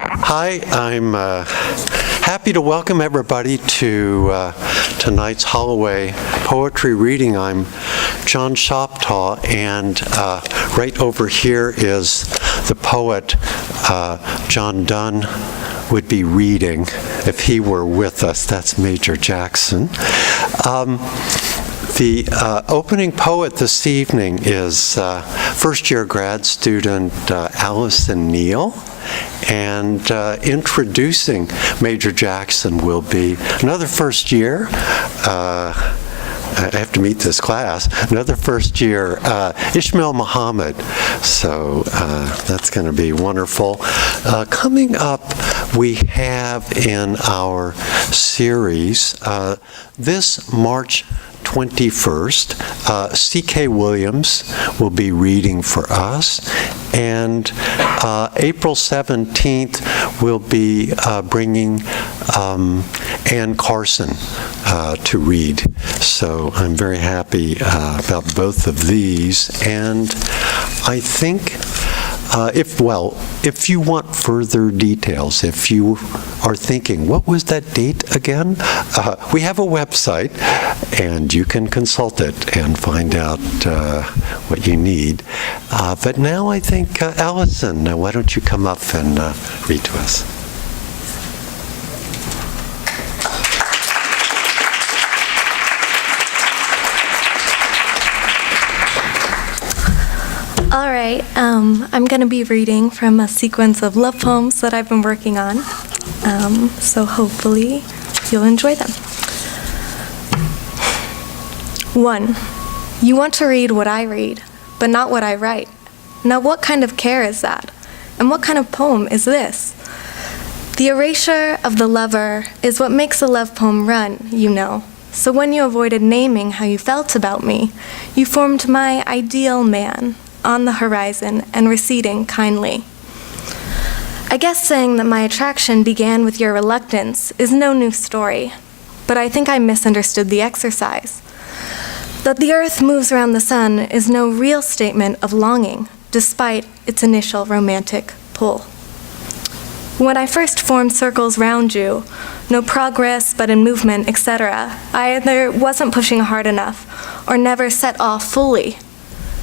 Hi, I'm happy to welcome everybody to tonight's Holloway Poetry Reading. I'm John Shoptaw, and right over here is the poet John Donne would be reading if he were with us. That's Major Jackson. The opening poet this evening is first-year grad student Allison Neal, and introducing Major Jackson will be another first year. I have to meet this class. Another first year, Ishmael Muhammad. So that's going to be wonderful. Coming up, we have in our series this March 21st, C.K. Williams will be reading for us, and April 17th we'll be bringing Ann Carson to read. So I'm very happy about both of these, and I think if you want further details, if you are thinking, what was that date again? We have a website, and you can consult it and find out what you need. But now I think, Allison, why don't you come up and read to us? All right, I'm going to be reading from a sequence of love poems that I've been working on, so hopefully you'll enjoy them. 1. You want to read what I read, but not what I write. Now what kind of care is that? And what kind of poem is this? The erasure of the lover is what makes a love poem run, you know. So when you avoided naming how you felt about me, you formed my ideal man, on the horizon and receding kindly. I guess saying that my attraction began with your reluctance is no new story, but I think I misunderstood the exercise. That the earth moves around the sun is no real statement of longing, despite its initial romantic pull. When I first formed circles round you, no progress but in movement, etc., I either wasn't pushing hard enough or never set off fully.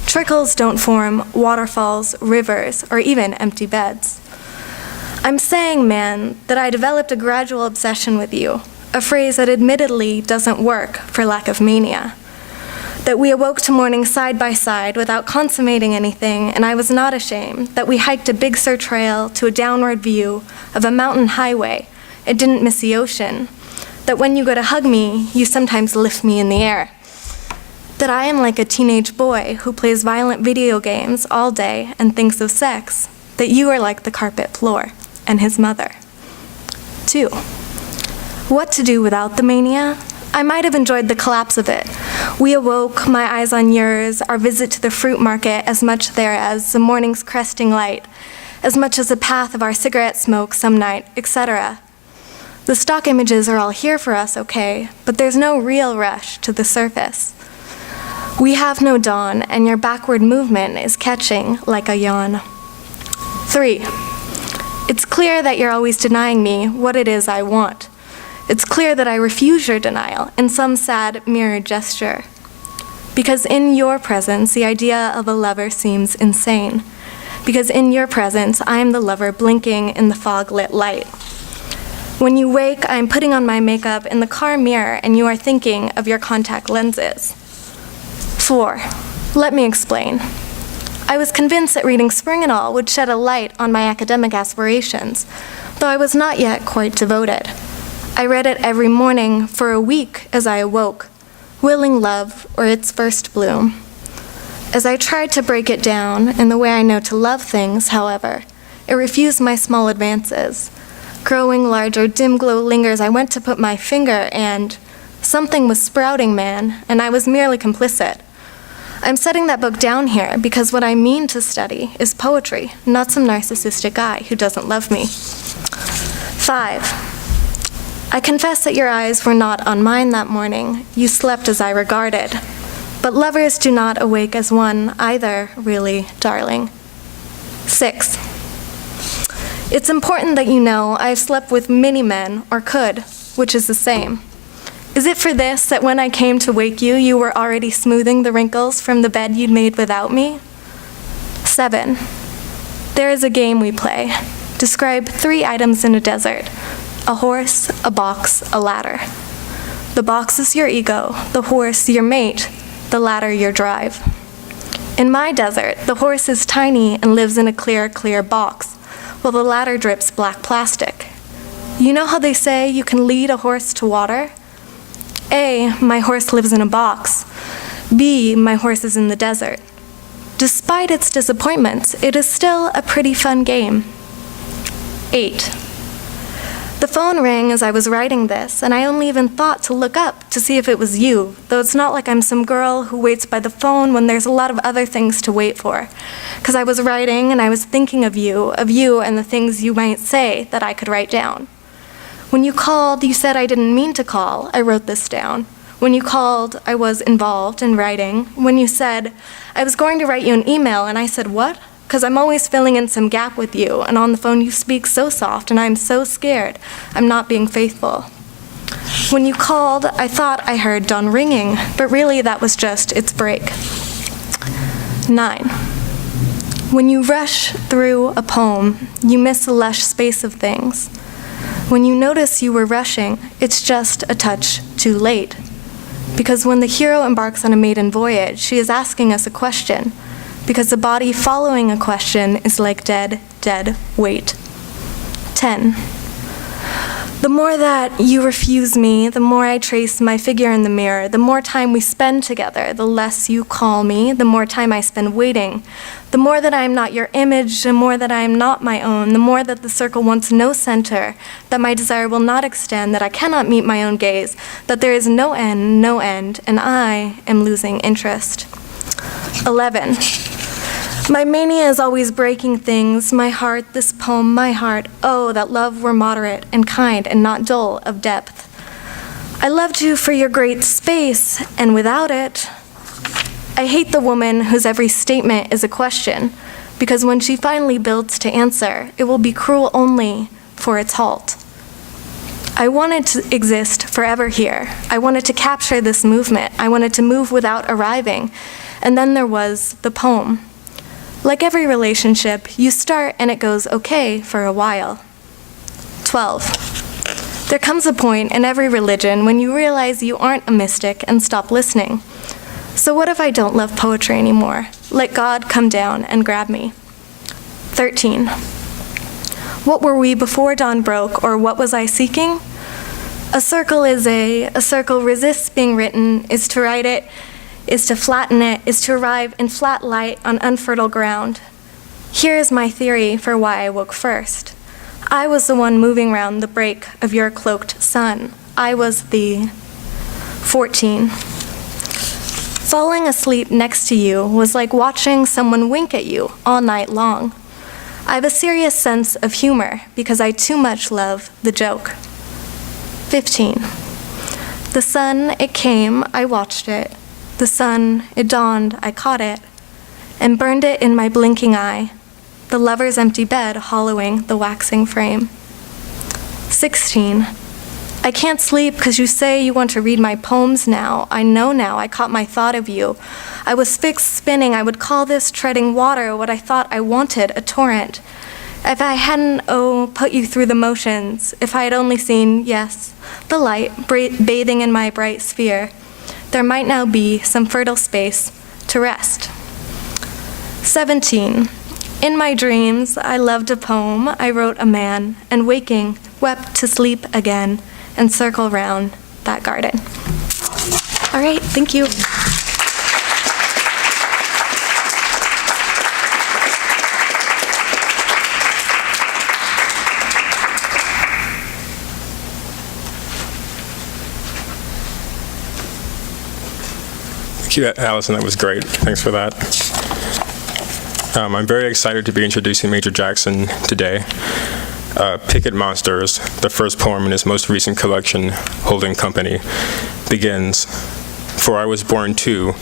Trickles don't form waterfalls, rivers, or even empty beds. I'm saying, man, that I developed a gradual obsession with you, a phrase that admittedly doesn't work for lack of mania. That we awoke to morning side by side without consummating anything, and I was not ashamed. That we hiked a Big Sur trail to a downward view of a mountain highway. It didn't miss the ocean. That when you go to hug me, you sometimes lift me in the air. That I am like a teenage boy who plays violent video games all day and thinks of sex. That you are like the carpet floor and his mother. 2. What to do without the mania? I might have enjoyed the collapse of it. We awoke, my eyes on yours, our visit to the fruit market as much there as the morning's cresting light, as much as the path of our cigarette smoke some night, etc. The stock images are all here for us, okay, but there's no real rush to the surface. We have no dawn, and your backward movement is catching like a yawn. 3. It's clear that you're always denying me what it is I want. It's clear that I refuse your denial in some sad mirror gesture. Because in your presence, the idea of a lover seems insane. Because in your presence, I am the lover blinking in the fog-lit light. When you wake, I am putting on my makeup in the car mirror, and you are thinking of your contact lenses. 4. Let me explain. I was convinced that reading Spring and All would shed a light on my academic aspirations, though I was not yet quite devoted. I read it every morning for a week as I awoke, willing love or its first bloom. As I tried to break it down in the way I know to love things, however, it refused my small advances. Growing larger, dim glow lingers, I went to put my finger and something was sprouting, man, and I was merely complicit. I'm setting that book down here because what I mean to study is poetry, not some narcissistic guy who doesn't love me. 5. I confess that your eyes were not on mine that morning. You slept as I regarded. But lovers do not awake as one either, really, darling. 6. It's important that you know I've slept with many men, or could, which is the same. Is it for this that when I came to wake you, you were already smoothing the wrinkles from the bed you'd made without me? 7. There is a game we play. Describe 3 items in a desert: a horse, a box, a ladder. The box is your ego, the horse your mate, the ladder your drive. In my desert, the horse is tiny and lives in a clear box, while the ladder drips black plastic. You know how they say you can lead a horse to water? A, my horse lives in a box. B, my horse is in the desert. Despite its disappointments, it is still a pretty fun game. 8. The phone rang as I was writing this, and I only even thought to look up to see if it was you, though it's not like I'm some girl who waits by the phone when there's a lot of other things to wait for. Because I was writing and I was thinking of you and the things you might say that I could write down. When you called, you said I didn't mean to call. I wrote this down. When you called, I was involved in writing. When you said, I was going to write you an email, and I said, what? Because I'm always filling in some gap with you, and on the phone you speak so soft, and I'm so scared I'm not being faithful. When you called, I thought I heard dawn ringing, but really that was just its break. 9. When you rush through a poem, you miss the lush space of things. When you notice you were rushing, it's just a touch too late. Because when the hero embarks on a maiden voyage, she is asking us a question, because the body following a question is like dead weight. 10. The more that you refuse me, the more I trace my figure in the mirror. The more time we spend together, the less you call me, the more time I spend waiting. The more that I am not your image, the more that I am not my own, the more that the circle wants no center, that my desire will not extend, that I cannot meet my own gaze, that there is no end, and I am losing interest. 11. My mania is always breaking things, my heart, this poem, my heart, oh, that love were moderate and kind and not dull of depth. I loved you for your great space, and without it, I hate the woman whose every statement is a question, because when she finally builds to answer, it will be cruel only for its halt. I wanted to exist forever here. I wanted to capture this movement. I wanted to move without arriving. And then there was the poem. Like every relationship, you start and it goes okay for a while. 12. There comes a point in every religion when you realize you aren't a mystic and stop listening. So what if I don't love poetry anymore? Let God come down and grab me. 13. What were we before dawn broke, or what was I seeking? A circle resists being written, is to write it, is to flatten it, is to arrive in flat light on unfertile ground. Here is my theory for why I woke first. I was the one moving round the break of your cloaked sun. I was the 14. Falling asleep next to you was like watching someone wink at you all night long. I have a serious sense of humor because I too much love the joke. 15. The sun, it came, I watched it. The sun, it dawned, I caught it, and burned it in my blinking eye, the lover's empty bed hollowing the waxing frame. 16. I can't sleep because you say you want to read my poems now. I know now, I caught my thought of you. I was fixed spinning, I would call this treading water what I thought I wanted, a torrent. If I hadn't, put you through the motions, if I had only seen, yes, the light bathing in my bright sphere, there might now be some fertile space to rest. 17. In my dreams, I loved a poem, I wrote a man, and waking, wept to sleep again, and circle round that garden. All right, thank you. Thank you, Allison. That was great. Thanks for that. I'm very excited to be introducing Major Jackson today. Picket Monsters, the first poem in his most recent collection, Holding Company, begins, "For I was born too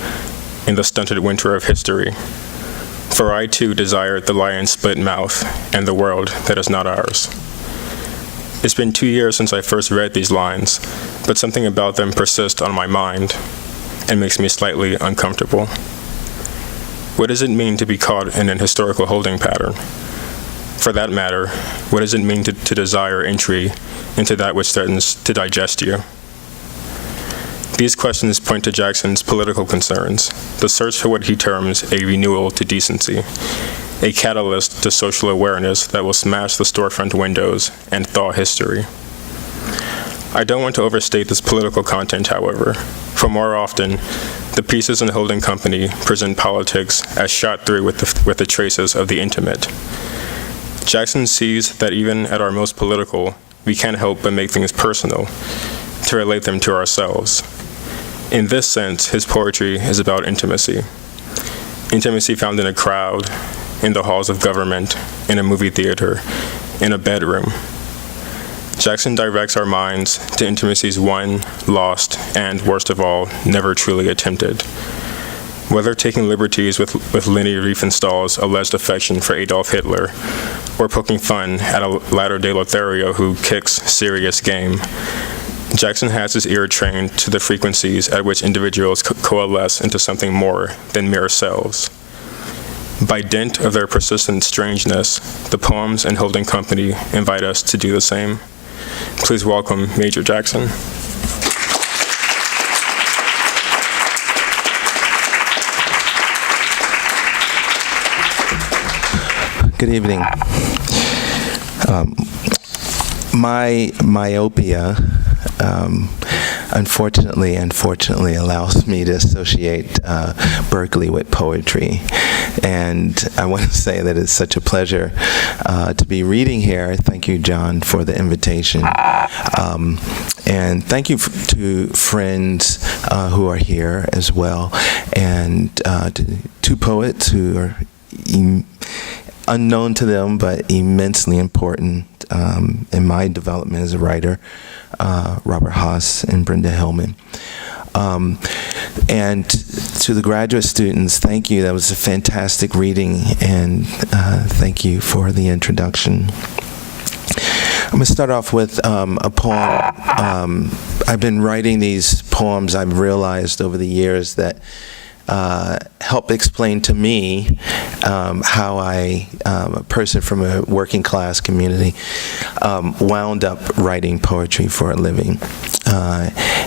in the stunted winter of history. For I too desire the lion's split mouth and the world that is not ours. It's been 2 years since I first read these lines, but something about them persists on my mind and makes me slightly uncomfortable. What does it mean to be caught in an historical holding pattern? For that matter, what does it mean to desire entry into that which threatens to digest you? These questions point to Jackson's political concerns, the search for what he terms a renewal to decency, a catalyst to social awareness that will smash the storefront windows and thaw history. I don't want to overstate this political content, however, for more often, the pieces in Holding Company present politics as shot through with the traces of the intimate. Jackson sees that even at our most political, we can't help but make things personal, to relate them to ourselves. In this sense, his poetry is about intimacy. Intimacy found in a crowd, in the halls of government, in a movie theater, in a bedroom. Jackson directs our minds to intimacies won, lost, and, worst of all, never truly attempted. Whether taking liberties with Leni Riefenstahl's alleged affection for Adolf Hitler, or poking fun at a latter-day Lothario who kicks serious game, Jackson has his ear trained to the frequencies at which individuals coalesce into something more than mere selves. By dint of their persistent strangeness, the poems in Holding Company invite us to do the same. Please welcome Major Jackson. Good evening. My myopia, unfortunately allows me to associate Berkeley with poetry. And I want to say that it's such a pleasure to be reading here. Thank you, John, for the invitation. And thank you to friends who are here as well, and to two poets who are unknown to them, but immensely important in my development as a writer, Robert Haas and Brenda Hillman. And to the graduate students, thank you. That was a fantastic reading, and thank you for the introduction. I'm going to start off with a poem. I've been writing these poems. I've realized over the years that help explain to me how I, a person from a working class community, wound up writing poetry for a living.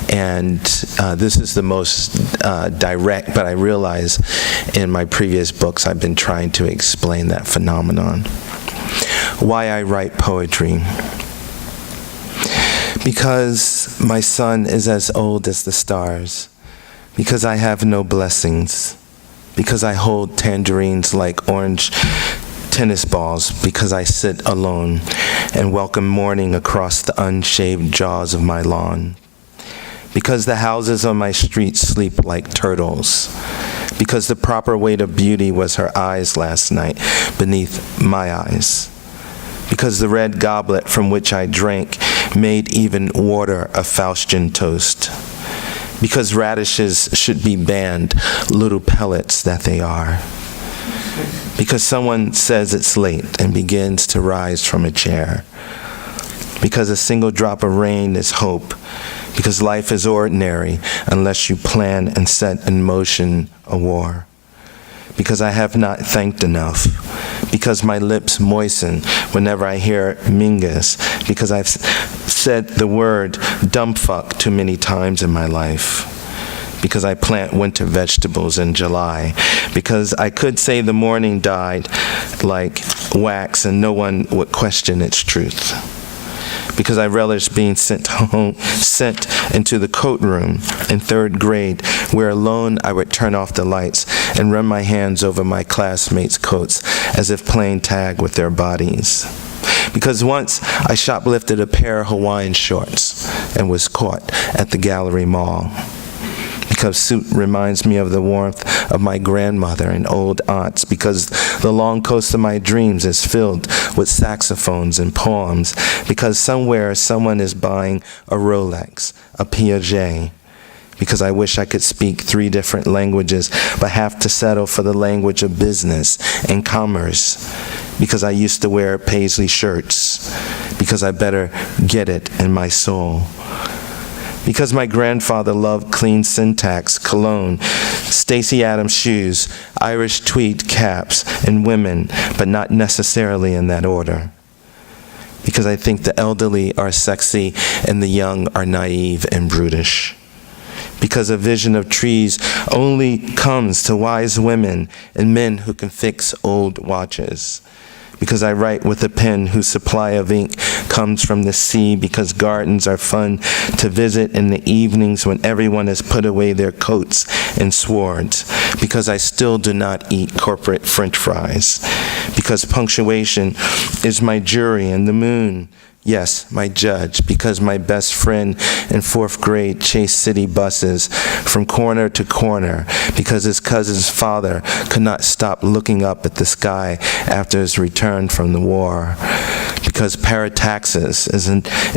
And this is the most direct, but I realize in my previous books I've been trying to explain that phenomenon. Why I write poetry. Because my son is as old as the stars. Because I have no blessings. Because I hold tangerines like orange tennis balls. Because I sit alone and welcome morning across the unshaved jaws of my lawn. Because the houses on my street sleep like turtles. Because the proper weight of beauty was her eyes last night beneath my eyes. Because the red goblet from which I drank made even water a Faustian toast. Because radishes should be banned, little pellets that they are. Because someone says it's late and begins to rise from a chair. Because a single drop of rain is hope. Because life is ordinary unless you plan and set in motion a war. Because I have not thanked enough. Because my lips moisten whenever I hear Mingus. Because I've said the word dumbfuck too many times in my life. Because I plant winter vegetables in July. Because I could say the morning died like wax and no one would question its truth. Because I relish being sent into the coat room in third grade, where alone I would turn off the lights and run my hands over my classmates' coats as if playing tag with their bodies. Because once I shoplifted a pair of Hawaiian shorts and was caught at the Gallery Mall. Because suit reminds me of the warmth of my grandmother and old aunts. Because the long coast of my dreams is filled with saxophones and poems. Because somewhere someone is buying a Rolex, a Piaget. because I wish I could speak 3 different languages, but have to settle for the language of business and commerce, because I used to wear paisley shirts, because I better get it in my soul. Because my grandfather loved clean syntax, cologne, Stacey Adams shoes, Irish tweed caps, and women, but not necessarily in that order. Because I think the elderly are sexy and the young are naive and brutish. Because a vision of trees only comes to wise women and men who can fix old watches. Because I write with a pen whose supply of ink comes from the sea, because gardens are fun to visit in the evenings when everyone has put away their coats and swords, because I still do not eat corporate French fries, because punctuation is my jury and the moon, yes, my judge, because my best friend in 4th grade chased city buses from corner to corner, because his cousin's father could not stop looking up at the sky after his return from the war, because parataxis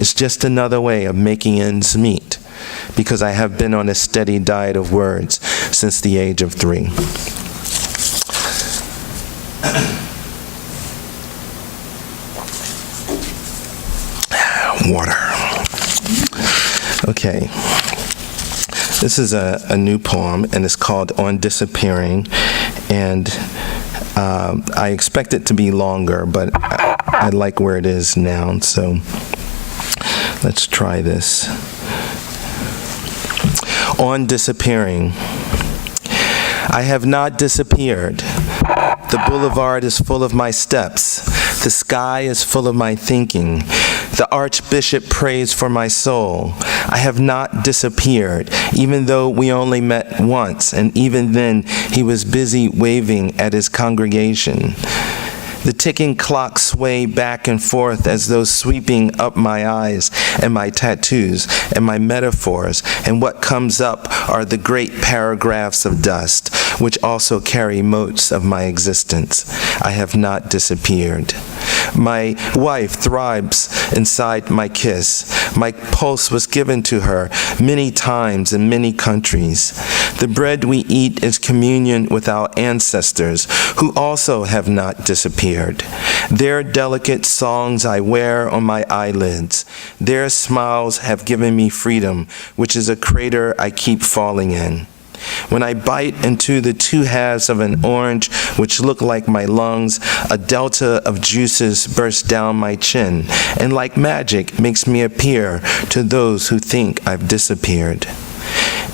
is just another way of making ends meet, because I have been on a steady diet of words since the age of 3. Water. Okay. This is a new poem, and it's called On Disappearing, and I expect it to be longer, but I like where it is now, so let's try this. On disappearing. I have not disappeared. The boulevard is full of my steps. The sky is full of my thinking. The Archbishop prays for my soul. I have not disappeared, even though we only met once, and even then he was busy waving at his congregation. The ticking clocks sway back and forth as though sweeping up my eyes and my tattoos and my metaphors, and what comes up are the great paragraphs of dust, which also carry motes of my existence. I have not disappeared. My wife thrives inside my kiss. My pulse was given to her many times in many countries. The bread we eat is communion with our ancestors, who also have not disappeared. Their delicate songs I wear on my eyelids. Their smiles have given me freedom, which is a crater I keep falling in. When I bite into the 2 halves of an orange, which look like my lungs, a delta of juices bursts down my chin, and like magic makes me appear to those who think I've disappeared.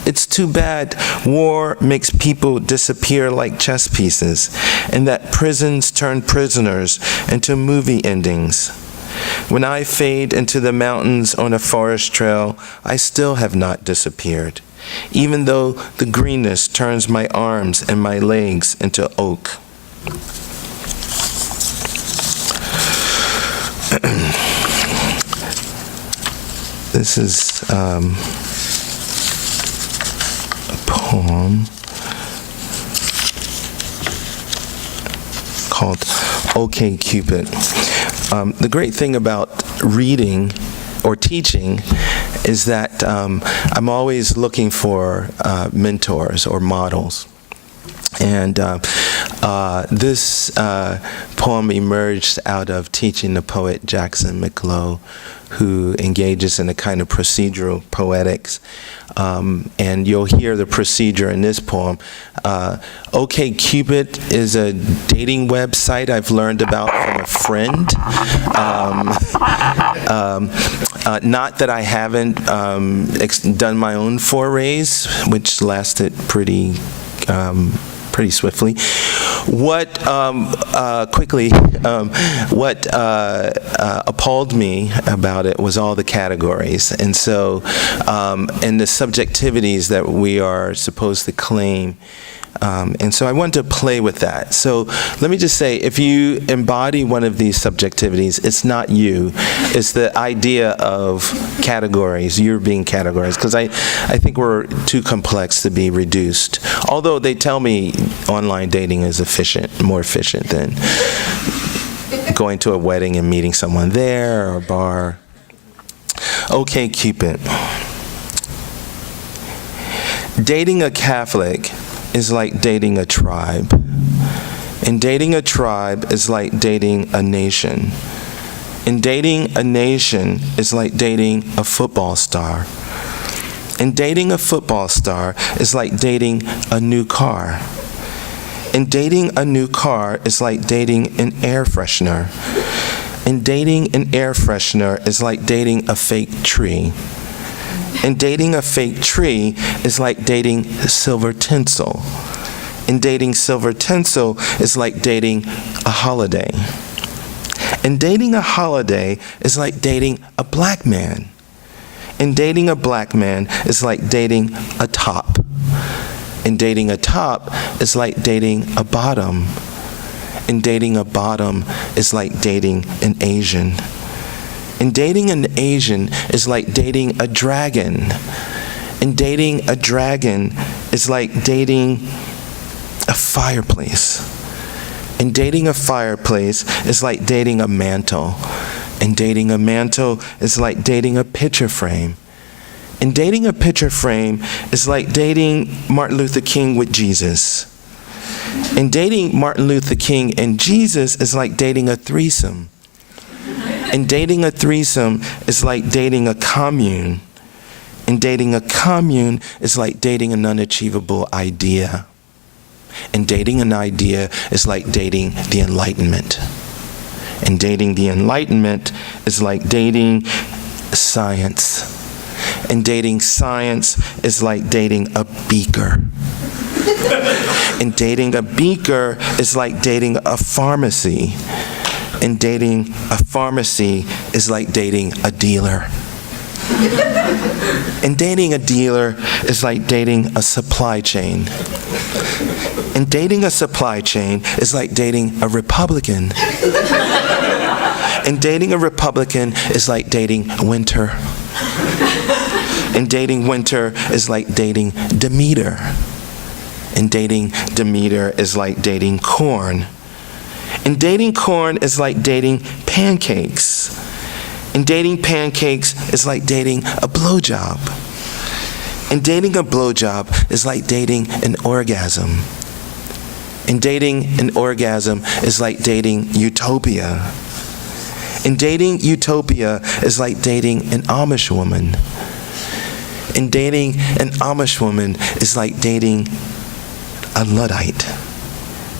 It's too bad war makes people disappear like chess pieces, and that prisons turn prisoners into movie endings. When I fade into the mountains on a forest trail, I still have not disappeared, even though the greenness turns my arms and my legs into oak. This is a poem called OK Cupid. The great thing about reading or teaching is that I'm always looking for mentors or models. And this poem emerged out of teaching the poet Jackson McLough, who engages in a kind of procedural poetics. And you'll hear the procedure in this poem. OkCupid is a dating website I've learned about from a friend. Not that I haven't done my own forays, which lasted pretty swiftly. What appalled me about it was all the categories, and so and the subjectivities that we are supposed to claim. And so I wanted to play with that. So let me just say, if you embody one of these subjectivities, it's not you. It's the idea of categories, you're being categorized. Because I think we're too complex to be reduced. Although they tell me online dating is more efficient than going to a wedding and meeting someone there or a bar. Okay, Cupid. Dating a Catholic is like dating a tribe. And dating a tribe is like dating a nation. And dating a nation is like dating a football star. And dating a football star is like dating a new car. And dating a new car is like dating an air freshener. And dating an air freshener is like dating a fake tree. And dating a fake tree is like dating silver tinsel. And dating silver tinsel is like dating a holiday. And dating a holiday is like dating a black man. And dating a black man is like dating a top. And dating a top is like dating a bottom. And dating a bottom is like dating an Asian. And dating an Asian is like dating a dragon. And dating a dragon is like dating a fireplace. And dating a fireplace is like dating a mantle. And dating a mantle is like dating a picture frame. And dating a picture frame is like dating Martin Luther King with Jesus. And dating Martin Luther King and Jesus is like dating a threesome. And dating a threesome is like dating a commune. And dating a commune is like dating an unachievable idea. And dating an idea is like dating the Enlightenment. And dating the Enlightenment is like dating science. And dating science is like dating a beaker. And dating a beaker is like dating a pharmacy. And dating a pharmacy is like dating a dealer. And dating a dealer is like dating a supply chain. And dating a supply chain is like dating a Republican. And dating a Republican is like dating winter. And dating winter is like dating Demeter. And dating Demeter is like dating corn. And dating corn is like dating pancakes. And dating pancakes is like dating a blowjob. And dating a blowjob is like dating an orgasm. And dating an orgasm is like dating utopia. And dating utopia is like dating an Amish woman. And dating an Amish woman is like dating a Luddite.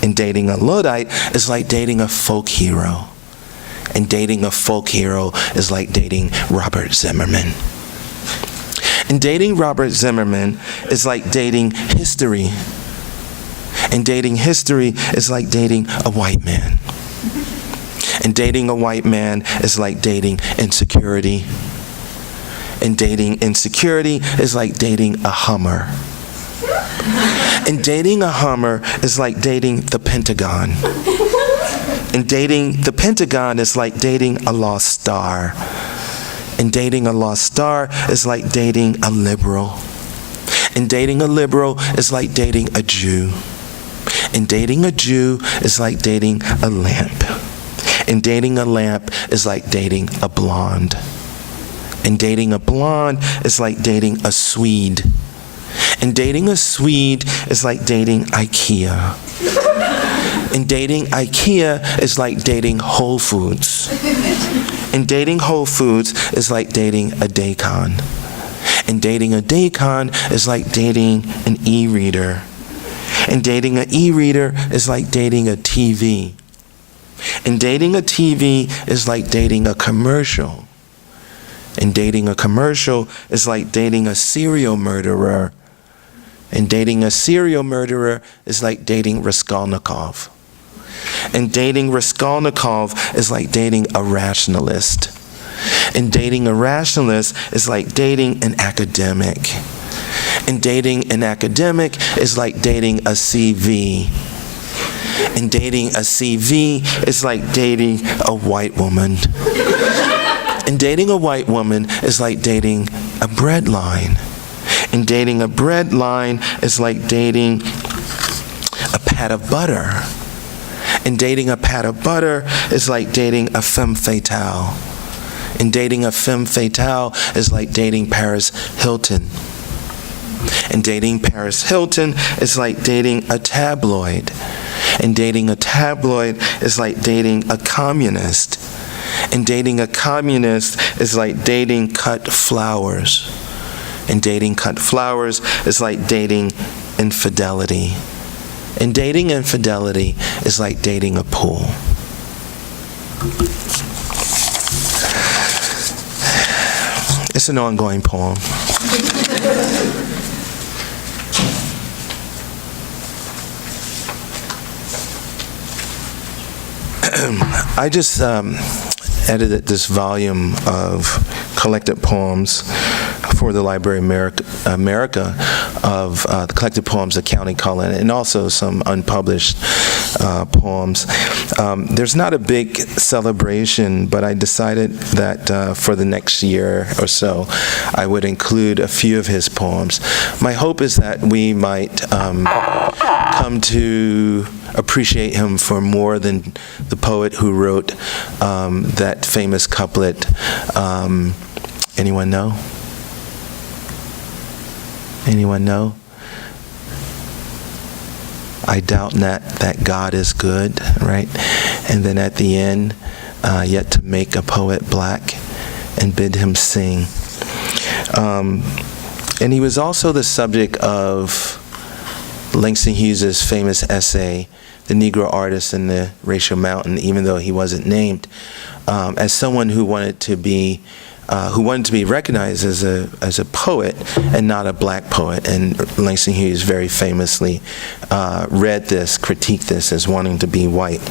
And dating a Luddite is like dating a folk hero. And dating a folk hero is like dating Robert Zimmerman. And dating Robert Zimmerman is like dating history. And dating history is like dating a white man. And dating a white man is like dating insecurity. And dating insecurity is like dating a Hummer. And dating a Hummer is like dating the Pentagon. And dating the Pentagon is like dating a lost star. And dating a lost star is like dating a liberal. And dating a liberal is like dating a Jew. And dating a Jew is like dating a lamp. And dating a lamp is like dating a blonde. And dating a blonde is like dating a Swede. And dating a Swede is like dating IKEA. And dating IKEA is like dating Whole Foods. And dating Whole Foods is like dating a Daycon. And dating a Daycon is like dating an e-reader. And dating an e-reader is like dating a TV. And dating a TV is like dating a commercial. And dating a commercial is like dating a serial murderer. And dating a serial murderer is like dating Raskolnikov. And dating Raskolnikov is like dating a rationalist. And dating a rationalist is like dating an academic. And dating an academic is like dating a CV. And dating a CV is like dating a white woman. And dating a white woman is like dating a bread line. And dating a bread line is like dating a pat of butter. And dating a pat of butter is like dating a femme fatale. And dating a femme fatale is like dating Paris Hilton. And dating Paris Hilton is like dating a tabloid. And dating a tabloid is like dating a communist. And dating a communist is like dating cut flowers. And dating cut flowers is like dating infidelity. And dating infidelity is like dating a pool. It's an ongoing poem. I just edited this volume of collected poems for the Library of America of the collected poems of County Cullen, and also some unpublished poems. There's not a big celebration, but I decided that for the next year or so, I would include a few of his poems. My hope is that we might come to appreciate him for more than the poet who wrote that famous couplet, anyone know? Anyone know? I doubt not that God is good, right? And then at the end, yet to make a poet black and bid him sing. And he was also the subject of Langston Hughes's famous essay, The Negro Artist in the Racial Mountain, even though he wasn't named, as someone who wanted to be recognized as a poet and not a black poet. And Langston Hughes very famously read this, critiqued this as wanting to be white.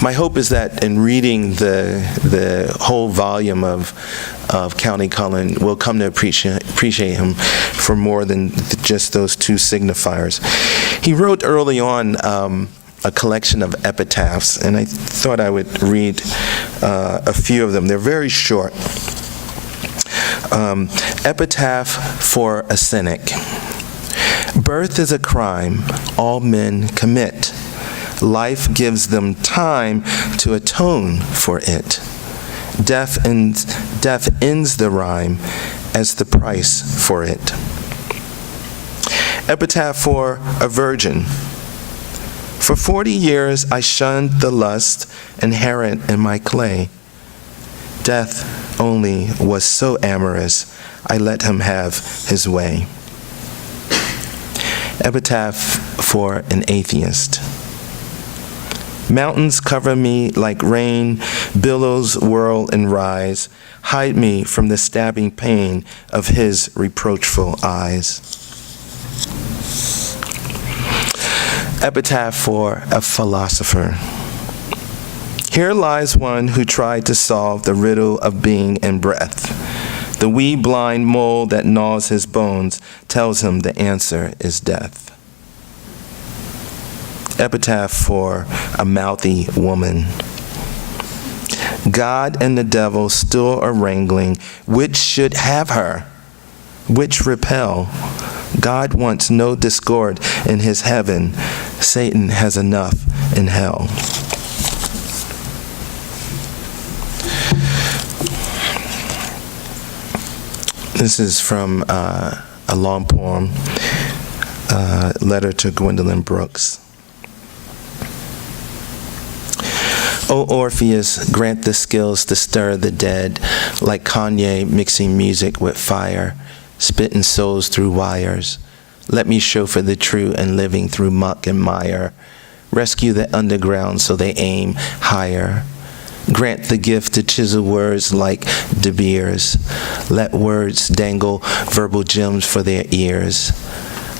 My hope is that in reading the whole volume of County Cullen, we'll come to appreciate him for more than just those two signifiers. He wrote early on a collection of epitaphs, and I thought I would read a few of them. They're very short. Epitaph for a Cynic. Birth is a crime all men commit. Life gives them time to atone for it. Death ends the rhyme as the price for it. Epitaph for a virgin. For 40 years I shunned the lust inherent in my clay. Death only was so amorous, I let him have his way. Epitaph for an atheist. Mountains cover me like rain, billows whirl and rise, hide me from the stabbing pain of his reproachful eyes. Epitaph for a philosopher. Here lies one who tried to solve the riddle of being and breath. The wee blind mole that gnaws his bones tells him the answer is death. Epitaph for a mouthy woman. God and the devil still are wrangling. Which should have her? Which repel? God wants no discord in his heaven. Satan has enough in hell. This is from a long poem, letter to Gwendolyn Brooks. O Orpheus, grant the skills to stir the dead, like Kanye mixing music with fire, spitting souls through wires. Let me chauffeur the true and living through muck and mire. Rescue the underground so they aim higher. Grant the gift to chisel words like De Beers. Let words dangle verbal gems for their ears.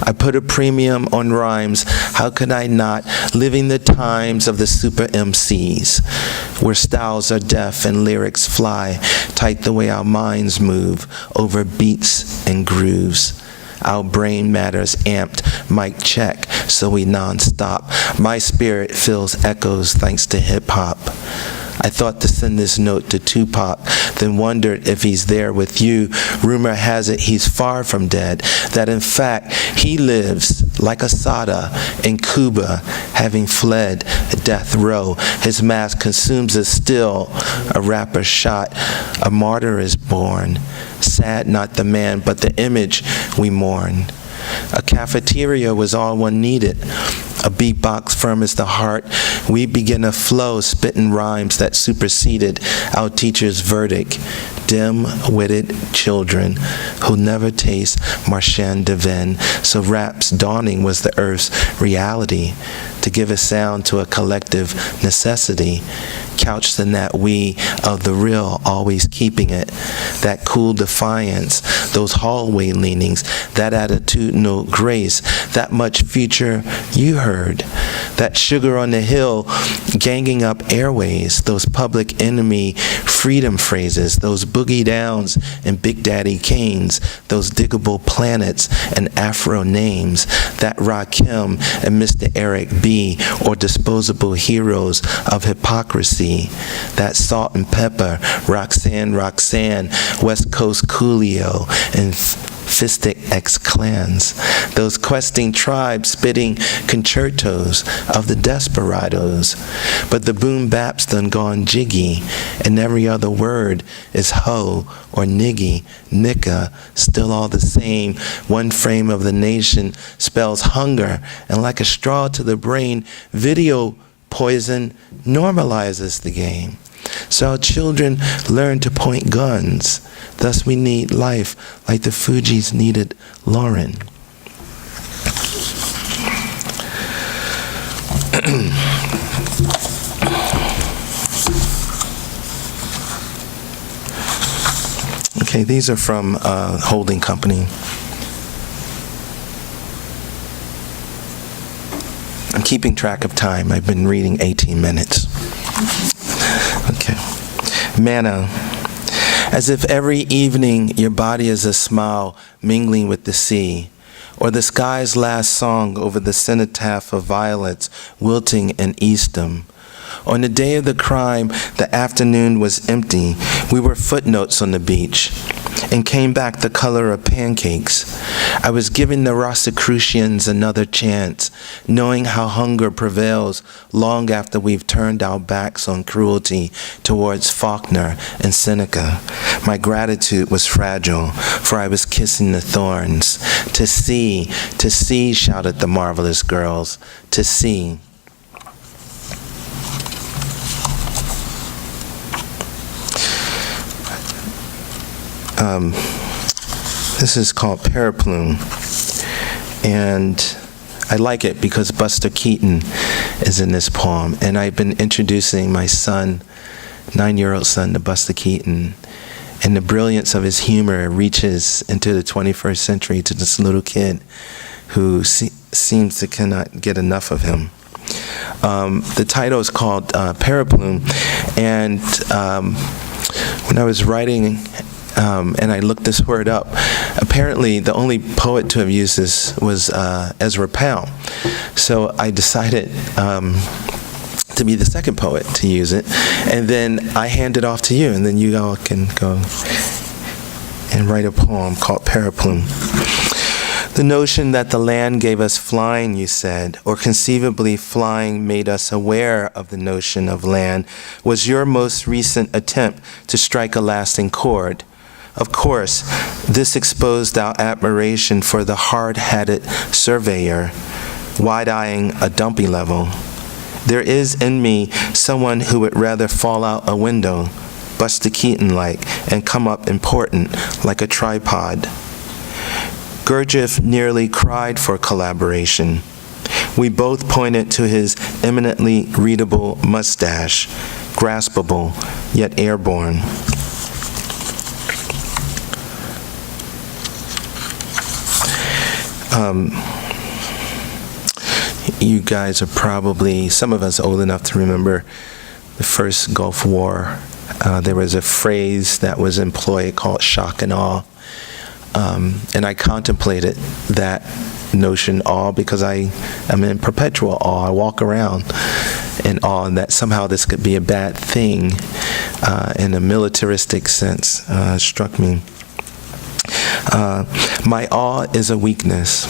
I put a premium on rhymes. How could I not? Living the times of the super MCs, where styles are deaf and lyrics fly, tight the way our minds move over beats and grooves. Our brain matter's amped, mic check, so we non-stop. My spirit fills echoes thanks to hip-hop. I thought to send this note to Tupac, then wondered if he's there with you. Rumor has it he's far from dead, that in fact he lives like Asada in Cuba, having fled death row. His mask consumes us still, a rapper shot, a martyr is born. Sad not the man, but the image we mourn. A cafeteria was all one needed. A beatbox firm as the heart. We begin a flow, spitting rhymes that superseded our teacher's verdict. Dim-witted children who never taste Marchand de Vin. So rap's dawning was the earth's reality, to give a sound to a collective necessity, couched in that we of the real always keeping it, that cool defiance, those hallway leanings, that attitudinal grace, that much future you heard, that sugar on the hill ganging up airways, those public enemy freedom phrases, those boogie downs and Big Daddy Kane's, those diggable planets and Afro names, that Rakim and Mr. Eric B, or disposable heroes of hypocrisy, that Salt and Pepper, Roxanne, West Coast Coolio, and Fistic ex-clans, those questing tribes spitting concertos of the desperados. But the boom bap's done gone jiggy, and every other word is ho or niggy, nicka, still all the same. One frame of the nation spells hunger, and like a straw to the brain, video poison normalizes the game. So our children learn to point guns. Thus we need life like the Fugees needed Lauren. Okay, these are from Holding Company. I'm keeping track of time. I've been reading 18 minutes. Okay. Manna. As if every evening your body is a smile mingling with the sea, or the sky's last song over the cenotaph of violets wilting in Eastham. On the day of the crime, the afternoon was empty. We were footnotes on the beach and came back the color of pancakes. I was giving the Rosicrucians another chance, knowing how hunger prevails long after we've turned our backs on cruelty towards Faulkner and Seneca. My gratitude was fragile, for I was kissing the thorns. To see, shouted the marvelous girls, to see. This is called Paraplume, and I like it because Buster Keaton is in this poem, and I've been introducing my son, 9-year-old son, to Buster Keaton, and the brilliance of his humor reaches into the 21st century to this little kid who seems to cannot get enough of him. The title is called Paraplume, and when I was writing and I looked this word up, apparently the only poet to have used this was Ezra Pound. So I decided to be the second poet to use it, and then I hand it off to you, and then you all can go and write a poem called Paraplume. The notion that the land gave us flying, you said, or conceivably flying made us aware of the notion of land, was your most recent attempt to strike a lasting chord. Of course, this exposed our admiration for the hard-hatted surveyor, wide-eyeing a dumpy level. There is in me someone who would rather fall out a window, Buster Keaton-like, and come up important like a tripod. Gurdjieff nearly cried for collaboration. We both pointed to his eminently readable mustache, graspable, yet airborne. You guys are probably, some of us old enough to remember the first Gulf War. There was a phrase that was employed called shock and awe. And I contemplated that notion, awe, because I am in perpetual awe. I walk around in awe, and that somehow this could be a bad thing in a militaristic sense struck me. My awe is a weakness.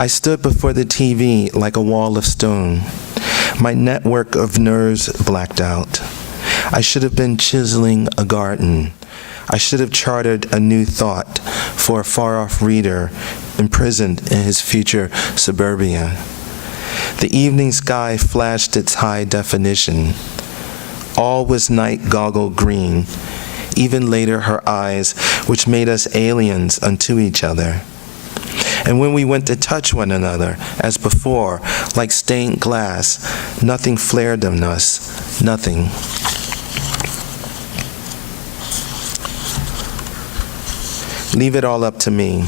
I stood before the TV like a wall of stone. My network of nerves blacked out. I should have been chiseling a garden. I should have chartered a new thought for a far-off reader imprisoned in his future suburbia. The evening sky flashed its high definition. All was night goggle green, even later her eyes, which made us aliens unto each other. And when we went to touch one another, as before, like stained glass, nothing flared on us, nothing. Leave it all up to me.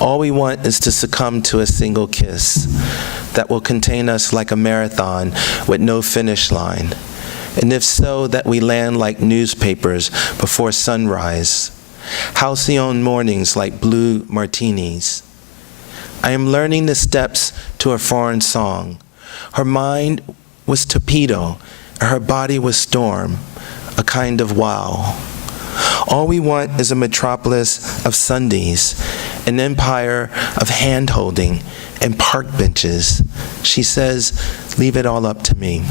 All we want is to succumb to a single kiss that will contain us like a marathon with no finish line. And if so, that we land like newspapers before sunrise. Halcyon mornings like blue martinis. I am learning the steps to a foreign song. Her mind was torpedo, and her body was storm, a kind of wow. All we want is a metropolis of Sundays, an empire of hand-holding and park benches. She says, leave it all up to me.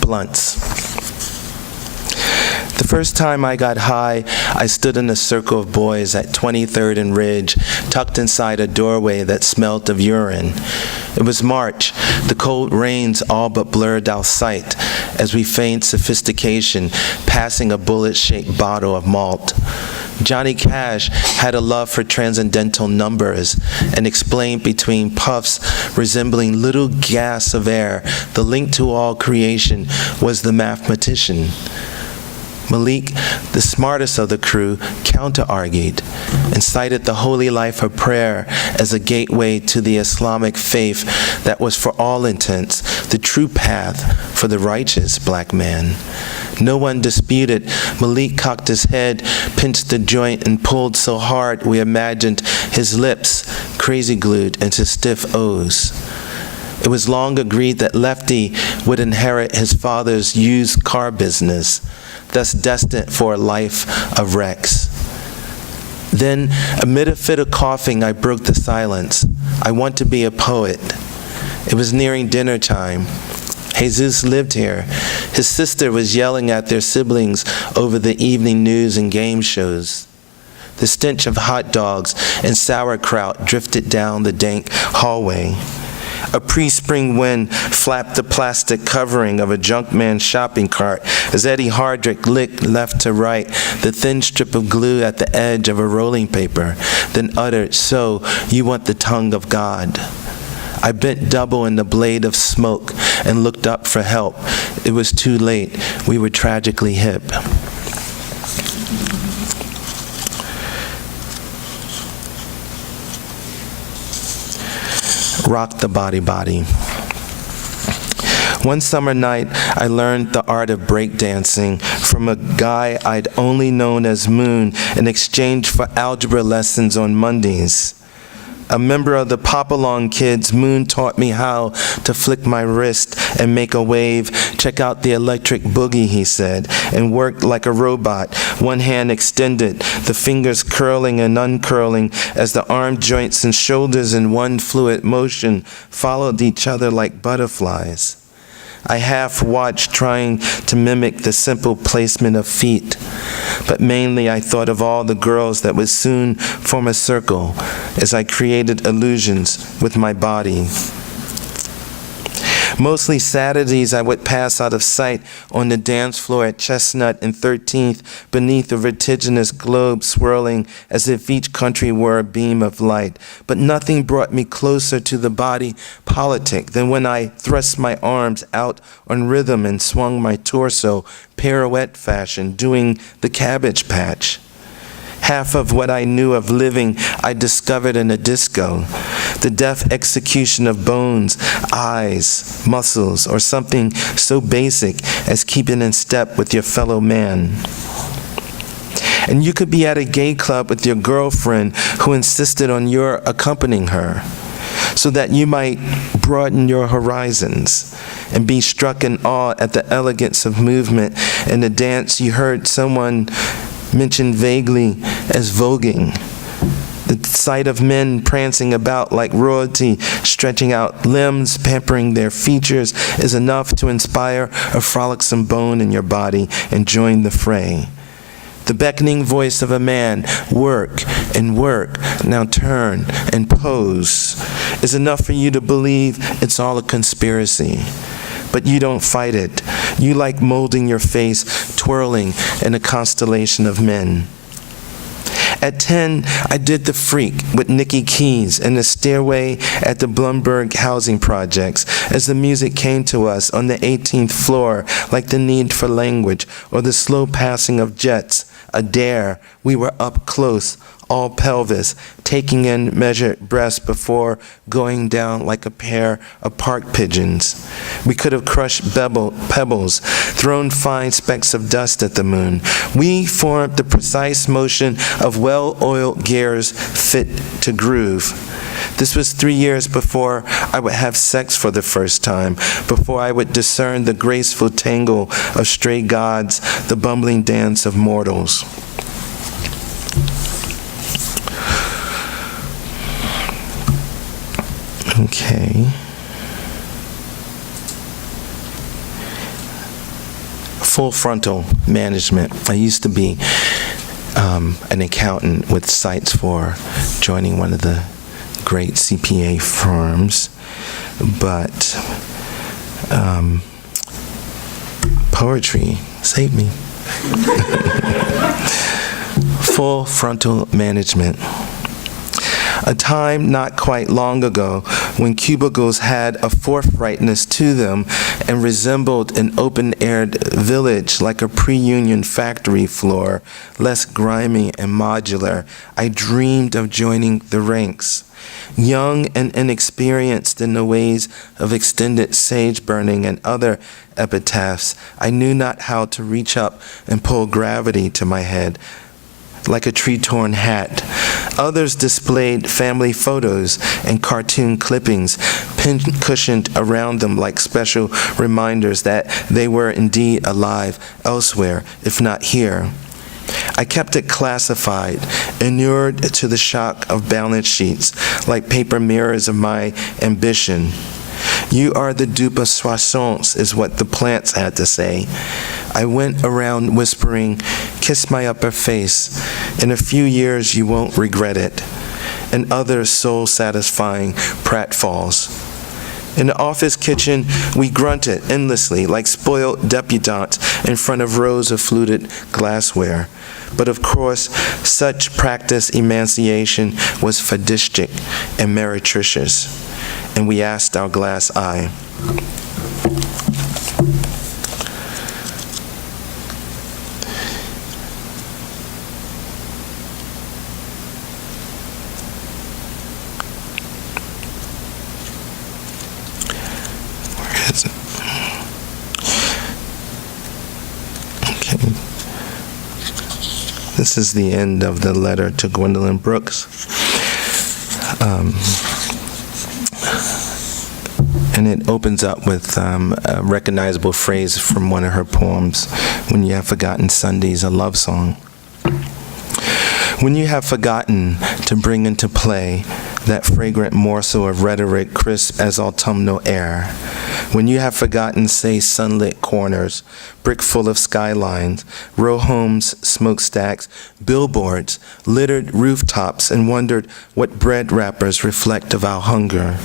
Blunts. The first time I got high, I stood in a circle of boys at 23rd and Ridge, tucked inside a doorway that smelt of urine. It was March. The cold rains all but blurred our sight as we feigned sophistication, passing a bullet-shaped bottle of malt. Johnny Cash had a love for transcendental numbers and explained between puffs resembling little gasps of air, the link to all creation was the mathematician. Malik, the smartest of the crew, counter-argued and cited the holy life of prayer as a gateway to the Islamic faith that was for all intents the true path for the righteous black man. No one disputed. Malik cocked his head, pinched the joint, and pulled so hard we imagined his lips crazy glued into stiff O's. It was long agreed that Lefty would inherit his father's used car business, thus destined for a life of wrecks. Then, amid a fit of coughing, I broke the silence. I want to be a poet. It was nearing dinner time. Jesus lived here. His sister was yelling at their siblings over the evening news and game shows. The stench of hot dogs and sauerkraut drifted down the dank hallway. A pre-spring wind flapped the plastic covering of a junkman's shopping cart as Eddie Hardrick licked left to right the thin strip of glue at the edge of a rolling paper, then uttered, "So, you want the tongue of God." I bent double in the blade of smoke and looked up for help. It was too late. We were tragically hip. Rock the body body. One summer night, I learned the art of breakdancing from a guy I'd only known as Moon in exchange for algebra lessons on Mondays. A member of the Pop-Along Kids, Moon taught me how to flick my wrist and make a wave. Check out the electric boogie, he said, and worked like a robot, one hand extended, the fingers curling and uncurling as the arm joints and shoulders in one fluid motion followed each other like butterflies. I half watched, trying to mimic the simple placement of feet. But mainly I thought of all the girls that would soon form a circle as I created illusions with my body. Mostly Saturdays I would pass out of sight on the dance floor at Chestnut and 13th beneath a vertiginous globe swirling as if each country were a beam of light. But nothing brought me closer to the body politic than when I thrust my arms out on rhythm and swung my torso pirouette fashion, doing the Cabbage Patch. Half of what I knew of living, I discovered in a disco. The deft execution of bones, eyes, muscles, or something so basic as keeping in step with your fellow man. And you could be at a gay club with your girlfriend who insisted on your accompanying her, so that you might broaden your horizons and be struck in awe at the elegance of movement in the dance you heard someone mention vaguely as voguing. The sight of men prancing about like royalty, stretching out limbs, pampering their features, is enough to inspire a frolicsome bone in your body and join the fray. The beckoning voice of a man, work and work, now turn and pose, is enough for you to believe it's all a conspiracy. But you don't fight it. You like molding your face, twirling in a constellation of men. At 10, I did the freak with Nikki Keys in the stairway at the Blumberg housing projects as the music came to us on the 18th floor, like the need for language or the slow passing of jets. A dare, we were up close, all pelvis, taking in measured breaths before going down like a pair of park pigeons. We could have crushed pebbles, thrown fine specks of dust at the moon. We formed the precise motion of well-oiled gears fit to groove. This was 3 years before I would have sex for the first time, before I would discern the graceful tangle of stray gods, the bumbling dance of mortals. Okay. Full frontal management. I used to be an accountant with sights for joining one of the great CPA firms, but poetry saved me. Full frontal management. A time not quite long ago when cubicles had a forthrightness to them and resembled an open-aired village like a pre-union factory floor, less grimy and modular, I dreamed of joining the ranks. Young and inexperienced in the ways of extended sage burning and other epitaphs, I knew not how to reach up and pull gravity to my head, like a tree-torn hat. Others displayed family photos and cartoon clippings, pin-cushioned around them like special reminders that they were indeed alive elsewhere, if not here. I kept it classified, inured to the shock of balance sheets, like paper mirrors of my ambition. You are the dupe of soissons, is what the plants had to say. I went around whispering, kiss my upper face. In a few years, you won't regret it. And other soul-satisfying pratfalls. In the office kitchen, we grunted endlessly like spoiled debutantes in front of rows of fluted glassware. But of course, such practice emanciation was fadistic and meretricious. And we asked our glass eye. Where is it? Okay. This is the end of the letter to Gwendolyn Brooks. And it opens up with a recognizable phrase from one of her poems, When You Have Forgotten Sundays, a love song. When you have forgotten to bring into play that fragrant morsel of rhetoric crisp as autumnal air, when you have forgotten, say, sunlit corners, brick full of skylines, row homes, smokestacks, billboards, littered rooftops, and wondered what bread wrappers reflect of our hunger.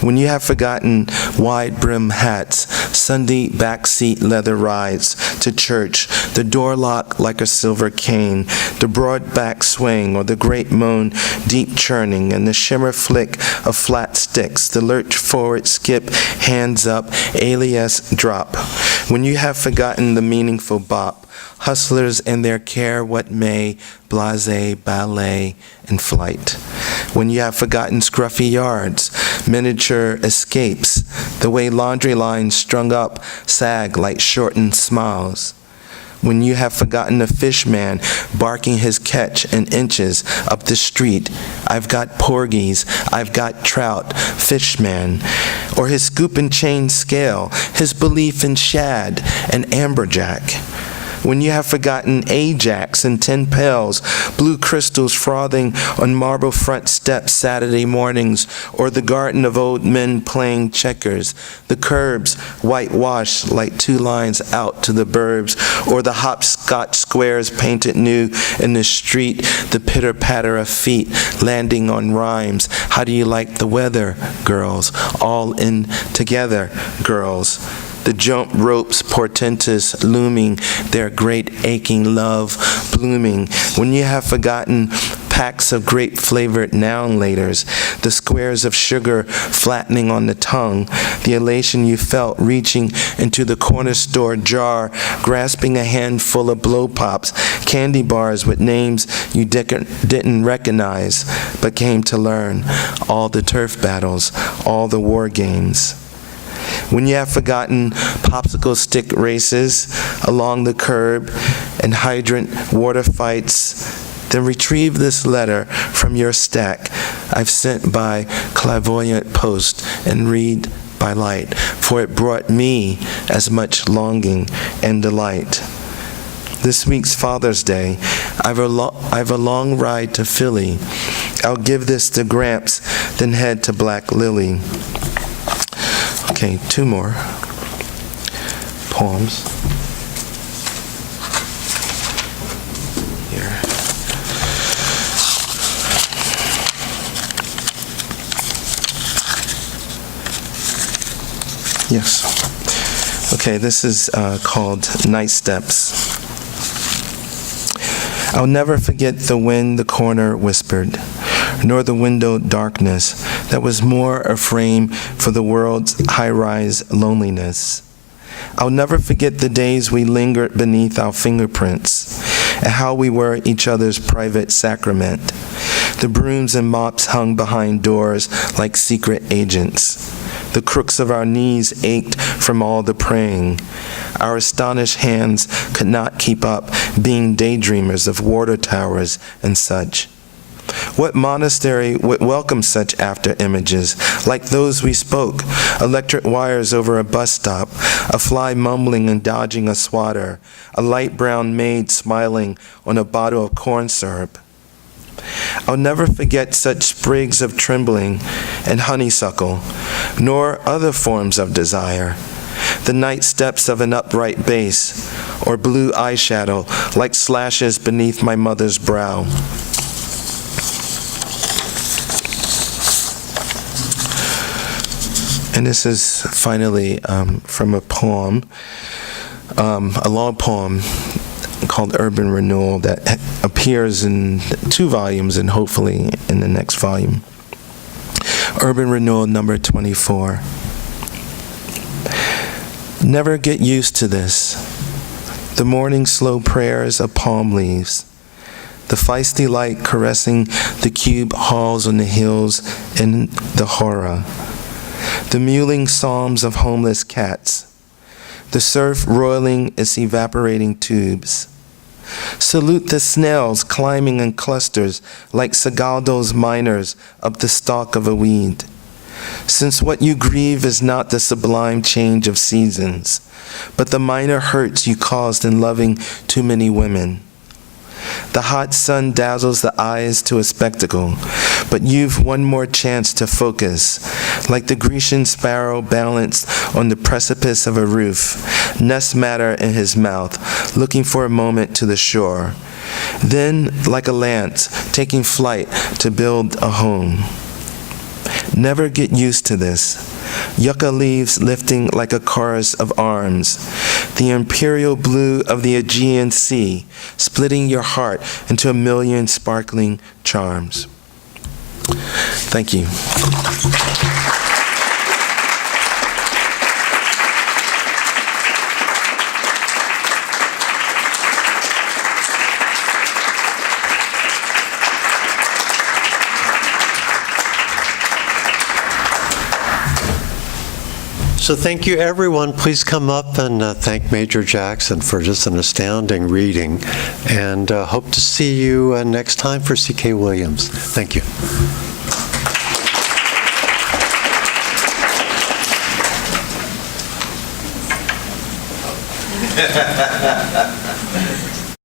When you have forgotten wide-brim hats, Sunday backseat leather rides to church, the door lock like a silver cane, the broad back swing or the great moan deep churning, and the shimmer flick of flat sticks, the lurch forward skip, hands up, alias drop. When you have forgotten the meaningful bop, hustlers and their care what may, blasé, ballet, and flight. When you have forgotten scruffy yards, miniature escapes, the way laundry lines strung up sag like shortened smiles. When you have forgotten the fishman barking his catch in inches up the street, I've got porgies, I've got trout, fishman, or his scoop and chain scale, his belief in shad and amberjack. When you have forgotten Ajax and 10 pails, blue crystals frothing on marble front steps Saturday mornings, or the garden of old men playing checkers, the curbs whitewashed like 2 lines out to the burbs, or the hopscotch squares painted new in the street, the pitter-patter of feet landing on rhymes. How do you like the weather, girls? All in together, girls. The jump ropes portentous looming, their great aching love blooming. When you have forgotten packs of grape-flavored noun-laters, the squares of sugar flattening on the tongue, the elation you felt reaching into the corner store jar, grasping a handful of blow pops, candy bars with names you didn't recognize, but came to learn, all the turf battles, all the war games. When you have forgotten popsicle stick races along the curb and hydrant water fights, then retrieve this letter from your stack I've sent by clairvoyant post and read by light, for it brought me as much longing and delight. This week's Father's Day, I've a long ride to Philly. I'll give this to Gramps, then head to Black Lily. Okay, 2 more poems. Here. Yes. Okay, this is called Night Steps. I'll never forget the wind the corner whispered, nor the window darkness that was more a frame for the world's high-rise loneliness. I'll never forget the days we lingered beneath our fingerprints and how we were each other's private sacrament. The brooms and mops hung behind doors like secret agents. The crooks of our knees ached from all the praying. Our astonished hands could not keep up, being daydreamers of water towers and such. What monastery would welcome such after images, like those we spoke, electric wires over a bus stop, a fly mumbling and dodging a swatter, a light brown maid smiling on a bottle of corn syrup? I'll never forget such sprigs of trembling and honeysuckle, nor other forms of desire. The night steps of an upright bass, or blue eyeshadow like slashes beneath my mother's brow. And this is finally from a poem, a long poem called Urban Renewal that appears in 2 volumes and hopefully in the next volume. Urban Renewal number 24. Never get used to this. The morning slow prayers of palm leaves. The feisty light caressing the cube halls on the hills in the horror. The mewling psalms of homeless cats. The surf roiling its evaporating tubes. Salute the snails climbing in clusters like Sagaldo's miners up the stalk of a weed. Since what you grieve is not the sublime change of seasons, but the minor hurts you caused in loving too many women. The hot sun dazzles the eyes to a spectacle, but you've one more chance to focus, like the Grecian sparrow balanced on the precipice of a roof, nest matter in his mouth, looking for a moment to the shore. Then, like a lance, taking flight to build a home. Never get used to this. Yucca leaves lifting like a chorus of arms. The imperial blue of the Aegean Sea, splitting your heart into a million sparkling charms. Thank you. So thank you, everyone. Please come up and thank Major Jackson for just an astounding reading, and hope to see you next time for C.K. Williams. Thank you.